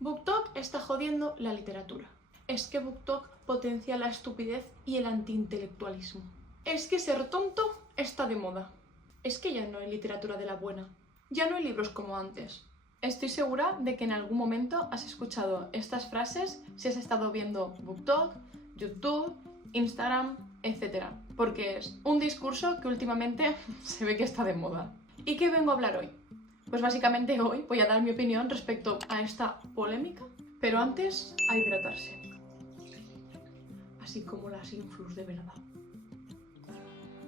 BookTok está jodiendo la literatura. Es que BookTok potencia la estupidez y el antiintelectualismo. Es que ser tonto está de moda. Es que ya no hay literatura de la buena. Ya no hay libros como antes. Estoy segura de que en algún momento has escuchado estas frases si has estado viendo BookTok, YouTube, Instagram, etc. Porque es un discurso que últimamente se ve que está de moda. ¿Y qué vengo a hablar hoy? Pues básicamente hoy voy a dar mi opinión respecto a esta polémica, pero antes a hidratarse. Así como las influs de verdad.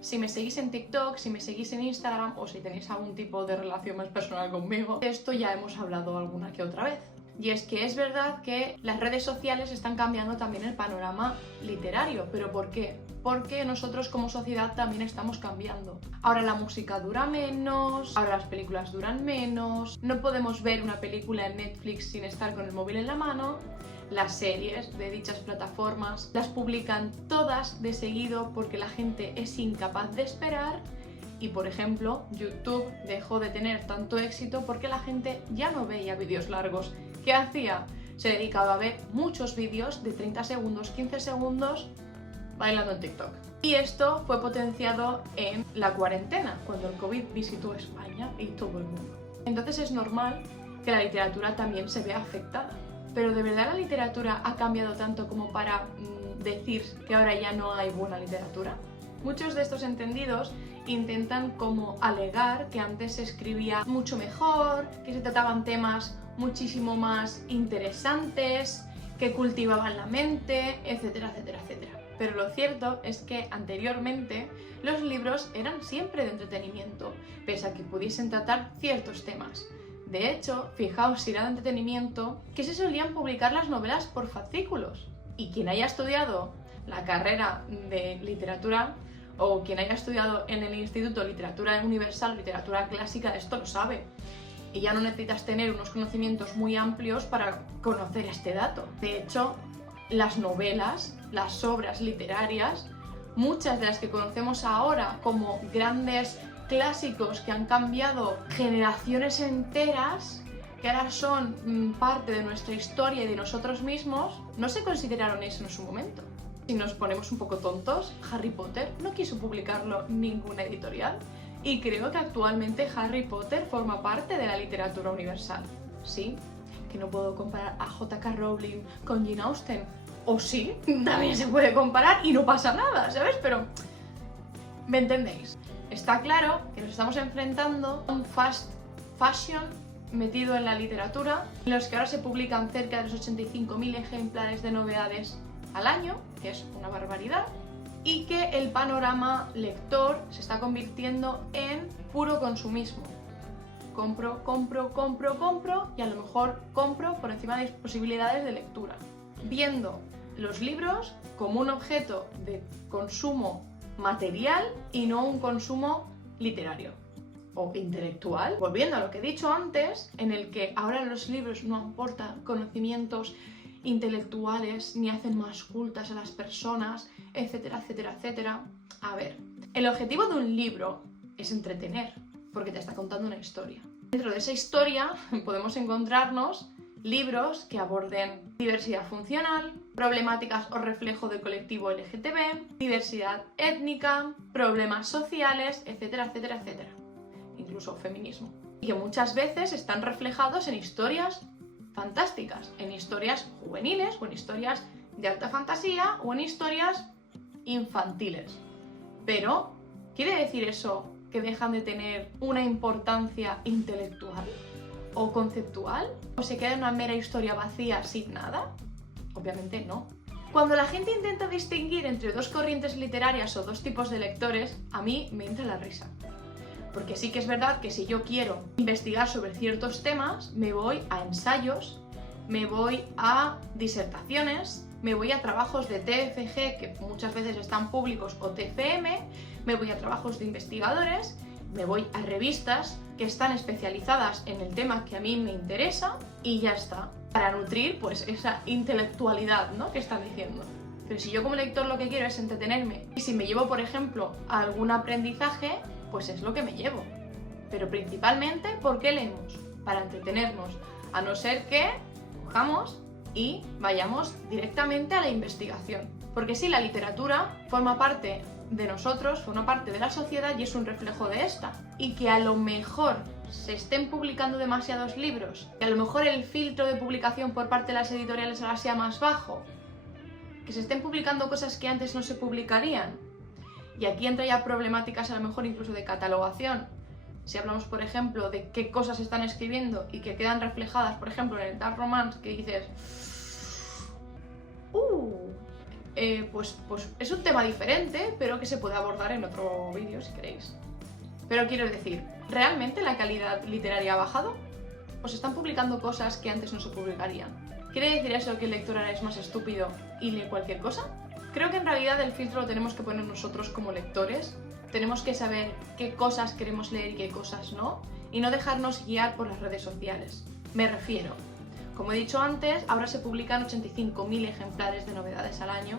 Si me seguís en TikTok, si me seguís en Instagram o si tenéis algún tipo de relación más personal conmigo, de esto ya hemos hablado alguna que otra vez. Y es que es verdad que las redes sociales están cambiando también el panorama literario. ¿Pero por qué? Porque nosotros como sociedad también estamos cambiando. Ahora la música dura menos, ahora las películas duran menos, no podemos ver una película en Netflix sin estar con el móvil en la mano. Las series de dichas plataformas las publican todas de seguido porque la gente es incapaz de esperar. Y por ejemplo, YouTube dejó de tener tanto éxito porque la gente ya no veía vídeos largos. ¿Qué hacía? Se dedicaba a ver muchos vídeos de 30 segundos, 15 segundos bailando en TikTok. Y esto fue potenciado en la cuarentena, cuando el COVID visitó España y todo el mundo. Entonces es normal que la literatura también se vea afectada. Pero ¿de verdad la literatura ha cambiado tanto como para decir que ahora ya no hay buena literatura? Muchos de estos entendidos intentan como alegar que antes se escribía mucho mejor, que se trataban temas muchísimo más interesantes, que cultivaban la mente, etcétera, etcétera, etcétera. Pero lo cierto es que anteriormente los libros eran siempre de entretenimiento, pese a que pudiesen tratar ciertos temas. De hecho, fijaos si era de entretenimiento, que se solían publicar las novelas por fascículos. Y quien haya estudiado la carrera de literatura o quien haya estudiado en el Instituto Literatura Universal, Literatura Clásica, esto lo sabe. Y ya no necesitas tener unos conocimientos muy amplios para conocer este dato. De hecho, las novelas, las obras literarias, muchas de las que conocemos ahora como grandes clásicos que han cambiado generaciones enteras, que ahora son parte de nuestra historia y de nosotros mismos, no se consideraron eso en su momento. Si nos ponemos un poco tontos, Harry Potter no quiso publicarlo ninguna editorial y creo que actualmente Harry Potter forma parte de la literatura universal. Sí, que no puedo comparar a J.K. Rowling con Jane Austen. O sí, también se puede comparar y no pasa nada, ¿sabes? Pero, ¿me entendéis? Está claro que nos estamos enfrentando a un fast fashion metido en la literatura, en los que ahora se publican cerca de los 85.000 ejemplares de novedades al año, que es una barbaridad, y que el panorama lector se está convirtiendo en puro consumismo. Compro, compro, compro, compro y a lo mejor compro por encima de mis posibilidades de lectura, viendo los libros como un objeto de consumo material y no un consumo literario o intelectual. Volviendo a lo que he dicho antes, en el que ahora los libros no aportan conocimientos intelectuales ni hacen más cultas a las personas, etcétera, etcétera, etcétera. A ver, el objetivo de un libro es entretener, porque te está contando una historia. Dentro de esa historia podemos encontrarnos libros que aborden diversidad funcional, problemáticas o reflejo del colectivo LGTB, diversidad étnica, problemas sociales, etcétera, etcétera, etcétera. Incluso feminismo. Y que muchas veces están reflejados en historias fantásticas, en historias juveniles o en historias de alta fantasía o en historias infantiles. Pero, ¿quiere decir eso que dejan de tener una importancia intelectual o conceptual? ¿O se queda en una mera historia vacía sin nada? Obviamente no. Cuando la gente intenta distinguir entre dos corrientes literarias o dos tipos de lectores, a mí me entra la risa. Porque sí que es verdad que si yo quiero investigar sobre ciertos temas, me voy a ensayos, me voy a disertaciones, me voy a trabajos de TFG, que muchas veces están públicos, o TFM, me voy a trabajos de investigadores, me voy a revistas que están especializadas en el tema que a mí me interesa y ya está, para nutrir pues esa intelectualidad, ¿no?, que están diciendo. Pero si yo como lector lo que quiero es entretenerme y si me llevo, por ejemplo, a algún aprendizaje, pues es lo que me llevo. Pero principalmente, ¿por qué leemos? Para entretenernos, a no ser que reduzcamos y vayamos directamente a la investigación. Porque sí, la literatura forma parte de nosotros, forma parte de la sociedad y es un reflejo de esta. Y que a lo mejor se estén publicando demasiados libros, que a lo mejor el filtro de publicación por parte de las editoriales ahora sea más bajo, que se estén publicando cosas que antes no se publicarían. Y aquí entra ya problemáticas a lo mejor incluso de catalogación. Si hablamos, por ejemplo, de qué cosas están escribiendo y que quedan reflejadas, por ejemplo, en el dark romance, que dices... pues es un tema diferente, pero que se puede abordar en otro vídeo si queréis. Pero quiero decir, ¿realmente la calidad literaria ha bajado? ¿O se están publicando cosas que antes no se publicarían? ¿Quiere decir eso que el lector ahora es más estúpido y lee cualquier cosa? Creo que en realidad el filtro lo tenemos que poner nosotros como lectores. Tenemos que saber qué cosas queremos leer y qué cosas no, y no dejarnos guiar por las redes sociales. Me refiero, como he dicho antes, ahora se publican 85.000 ejemplares de novedades al año,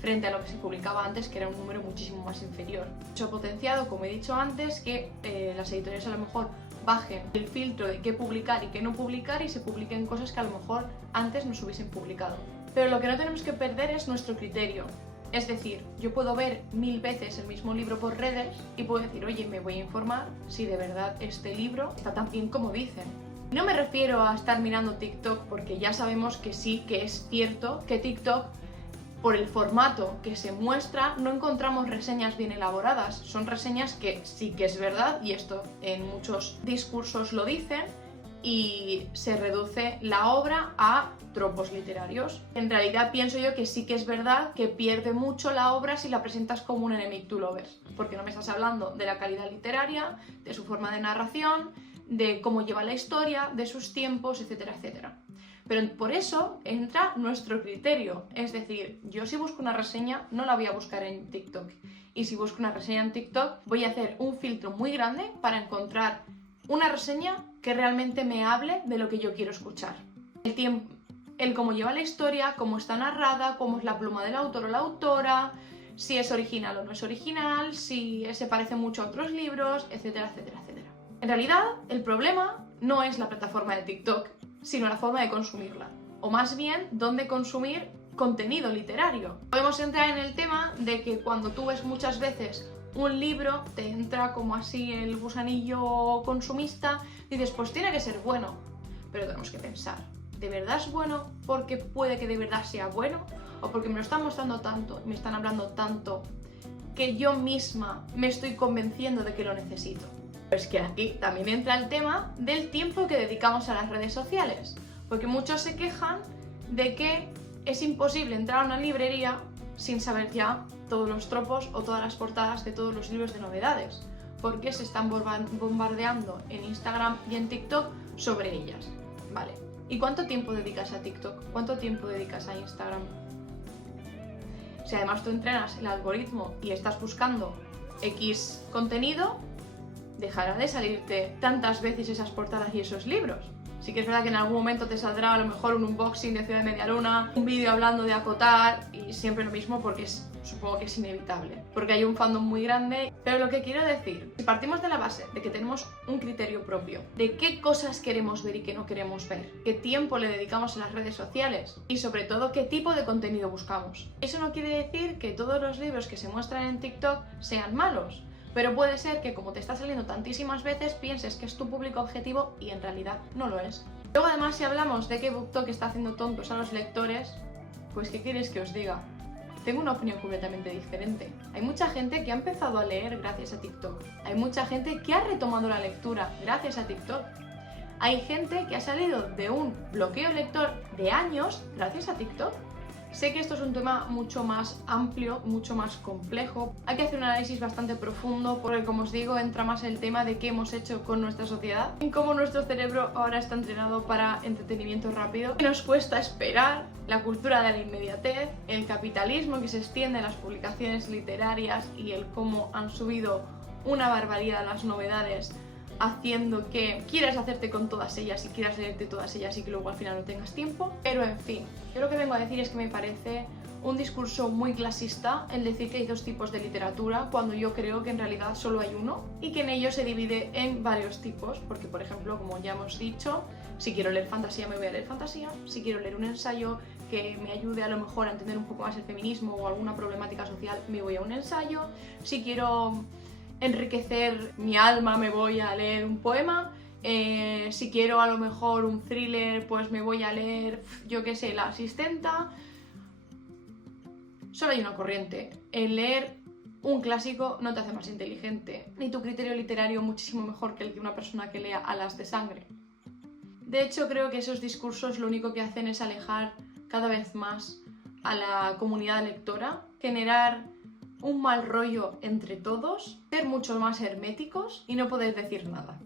frente a lo que se publicaba antes, que era un número muchísimo más inferior. Mucho potenciado, como he dicho antes, que las editoriales a lo mejor bajen el filtro de qué publicar y qué no publicar y se publiquen cosas que a lo mejor antes no se hubiesen publicado. Pero lo que no tenemos que perder es nuestro criterio. Es decir, yo puedo ver 1000 veces el mismo libro por redes y puedo decir, oye, me voy a informar si de verdad este libro está tan bien como dicen. No me refiero a estar mirando TikTok porque ya sabemos que sí, que es cierto que TikTok, por el formato que se muestra, no encontramos reseñas bien elaboradas. Son reseñas que sí que es verdad, y esto en muchos discursos lo dicen, y se reduce la obra a tropos literarios. En realidad pienso yo que sí que es verdad que pierde mucho la obra si la presentas como un enemic to lovers, porque no me estás hablando de la calidad literaria, de su forma de narración, de cómo lleva la historia, de sus tiempos, etcétera, etcétera. Pero por eso entra nuestro criterio, es decir, yo si busco una reseña no la voy a buscar en TikTok, y si busco una reseña en TikTok voy a hacer un filtro muy grande para encontrar una reseña que realmente me hable de lo que yo quiero escuchar. El cómo lleva la historia, cómo está narrada, cómo es la pluma del autor o la autora, si es original o no es original, si se parece mucho a otros libros, etcétera, etcétera, etcétera. En realidad, el problema no es la plataforma de TikTok, sino la forma de consumirla, o más bien, dónde consumir contenido literario. Podemos entrar en el tema de que cuando tú ves muchas veces un libro, te entra como así el gusanillo consumista, dices, pues tiene que ser bueno, pero tenemos que pensar, ¿de verdad es bueno porque puede que de verdad sea bueno? ¿O porque me lo están mostrando tanto, me están hablando tanto, que yo misma me estoy convenciendo de que lo necesito? Es que aquí también entra el tema del tiempo que dedicamos a las redes sociales, porque muchos se quejan de que es imposible entrar a una librería sin saber ya todos los tropos o todas las portadas de todos los libros de novedades, porque se están bombardeando en Instagram y en TikTok sobre ellas. Vale, ¿y cuánto tiempo dedicas a TikTok? ¿Cuánto tiempo dedicas a Instagram? Si además tú entrenas el algoritmo y estás buscando X contenido, dejará de salirte tantas veces esas portadas y esos libros. Sí que es verdad que en algún momento te saldrá a lo mejor un unboxing de Ciudad de Media Luna, un vídeo hablando de acotar, y siempre lo mismo porque supongo que es inevitable, porque hay un fandom muy grande. Pero lo que quiero decir, si partimos de la base de que tenemos un criterio propio, de qué cosas queremos ver y qué no queremos ver, qué tiempo le dedicamos a las redes sociales y sobre todo qué tipo de contenido buscamos. Eso no quiere decir que todos los libros que se muestran en TikTok sean malos, pero puede ser que como te está saliendo tantísimas veces pienses que es tu público objetivo y en realidad no lo es. Luego además, si hablamos de que BookTok está haciendo tontos a los lectores, pues ¿qué queréis que os diga? Tengo una opinión completamente diferente. Hay mucha gente que ha empezado a leer gracias a TikTok. Hay mucha gente que ha retomado la lectura gracias a TikTok. Hay gente que ha salido de un bloqueo lector de años gracias a TikTok. Sé que esto es un tema mucho más amplio, mucho más complejo. Hay que hacer un análisis bastante profundo porque, como os digo, entra más el tema de qué hemos hecho con nuestra sociedad, en cómo nuestro cerebro ahora está entrenado para entretenimiento rápido, que nos cuesta esperar, la cultura de la inmediatez, el capitalismo que se extiende en las publicaciones literarias y el cómo han subido una barbaridad las novedades, haciendo que quieras hacerte con todas ellas y quieras leerte todas ellas y que luego al final no tengas tiempo. Pero en fin, yo lo que vengo a decir es que me parece un discurso muy clasista el decir que hay dos tipos de literatura cuando yo creo que en realidad solo hay uno y que en ello se divide en varios tipos, porque por ejemplo, como ya hemos dicho, Si quiero leer fantasía, me voy a leer fantasía. Si quiero leer un ensayo que me ayude a lo mejor a entender un poco más el feminismo o alguna problemática social, me voy a un ensayo. Si quiero enriquecer mi alma, me voy a leer un poema. Si quiero a lo mejor un thriller, pues me voy a leer, yo qué sé, La asistenta. Solo hay una corriente. El leer un clásico no te hace más inteligente, ni tu criterio literario muchísimo mejor que el de una persona que lea Alas de sangre. De hecho, creo que esos discursos lo único que hacen es alejar cada vez más a la comunidad lectora, generar un mal rollo entre todos, ser mucho más herméticos y no poder decir nada.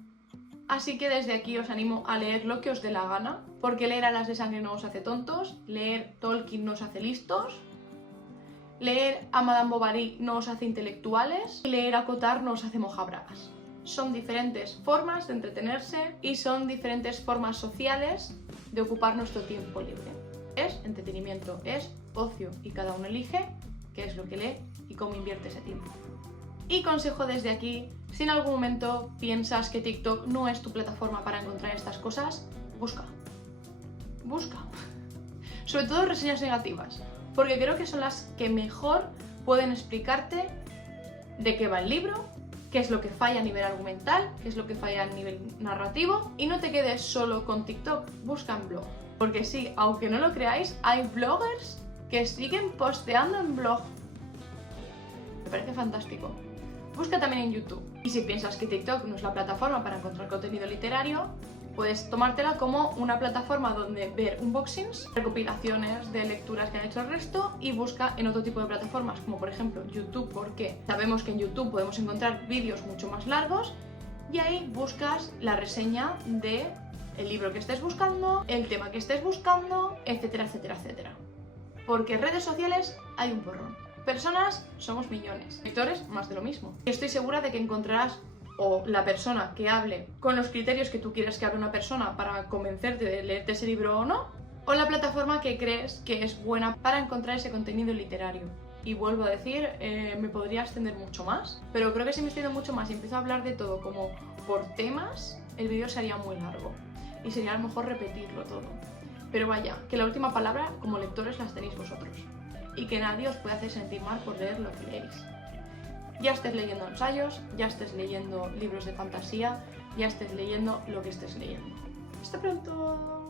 Así que desde aquí os animo a leer lo que os dé la gana, porque leer Alas de sangre no os hace tontos, leer Tolkien no os hace listos, leer a Madame Bovary no os hace intelectuales y leer a Cottard no os hace mojabragas. Son diferentes formas de entretenerse y son diferentes formas sociales de ocupar nuestro tiempo libre. Es entretenimiento, es ocio y cada uno elige qué es lo que lee y cómo invierte ese tiempo. Y consejo desde aquí, si en algún momento piensas que TikTok no es tu plataforma para encontrar estas cosas, busca. Sobre todo reseñas negativas, porque creo que son las que mejor pueden explicarte de qué va el libro, qué es lo que falla a nivel argumental, qué es lo que falla a nivel narrativo, y no te quedes solo con TikTok, busca en blog. Porque sí, aunque no lo creáis, hay bloggers que siguen posteando en blog. Me parece fantástico. Busca también en YouTube. Y si piensas que TikTok no es la plataforma para encontrar contenido literario, puedes tomártela como una plataforma donde ver unboxings, recopilaciones de lecturas que han hecho el resto, y busca en otro tipo de plataformas, como por ejemplo YouTube, porque sabemos que en YouTube podemos encontrar vídeos mucho más largos, y ahí buscas la reseña de el libro que estés buscando, el tema que estés buscando, etcétera, etcétera, etcétera. Porque en redes sociales hay un porrón. Personas somos millones, lectores más de lo mismo. Y estoy segura de que encontrarás o la persona que hable con los criterios que tú quieres que hable una persona para convencerte de leerte ese libro o no, o la plataforma que crees que es buena para encontrar ese contenido literario. Y vuelvo a decir, me podría extender mucho más, pero creo que si me extiendo mucho más y empiezo a hablar de todo como por temas, el vídeo sería muy largo y sería a lo mejor repetirlo todo. Pero vaya, que la última palabra como lectores las tenéis vosotros y que nadie os puede hacer sentir mal por leer lo que leéis. Ya estés leyendo ensayos, ya estés leyendo libros de fantasía, ya estés leyendo lo que estés leyendo. ¡Hasta pronto!